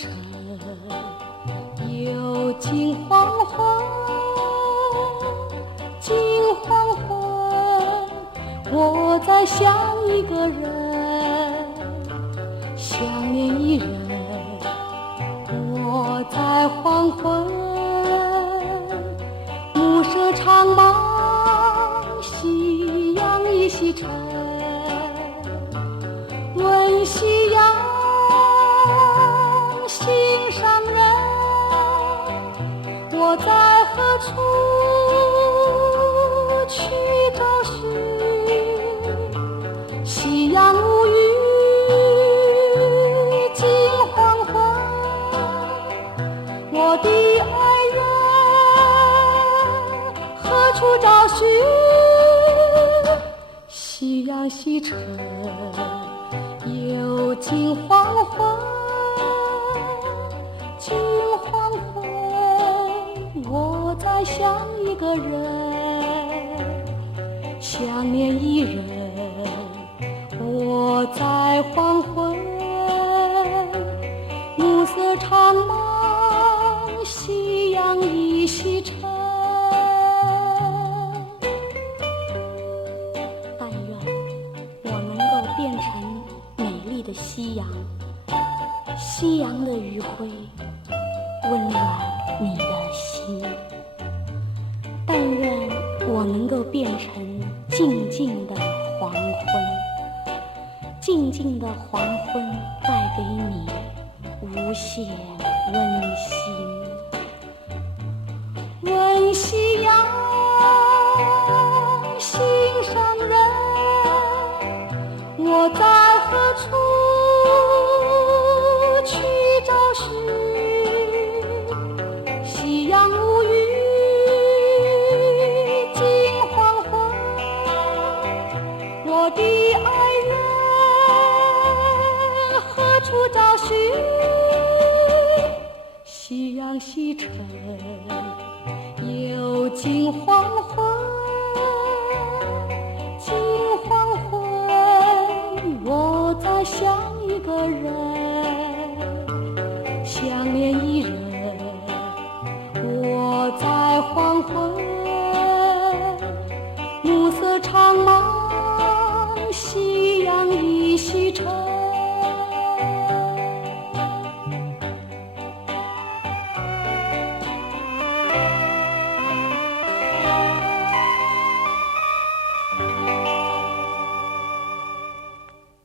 沉，又近黄昏，近黄昏，我在想一个人，想念一人。我在黄昏，暮色长茫，夕阳已西沉。问夕阳心上人，我在何处去找寻？夕阳无语，近黄昏，我的爱人何处找寻？夕阳西沉，又近黄昏，近黄昏，我在想一个人，想念一人。我在黄昏，暮色长茫，夕阳已西沉。但愿我能够变成美丽的夕阳，夕阳的余晖温暖你的心。但愿我能够变成静静的黄昏，静静的黄昏带给你无限温馨。问夕阳心上人，我在何处去找寻？夕阳无语，近黄昏，我的爱人何处找寻？夕阳西沉，又近黄昏，近黄昏，我在想一个人，想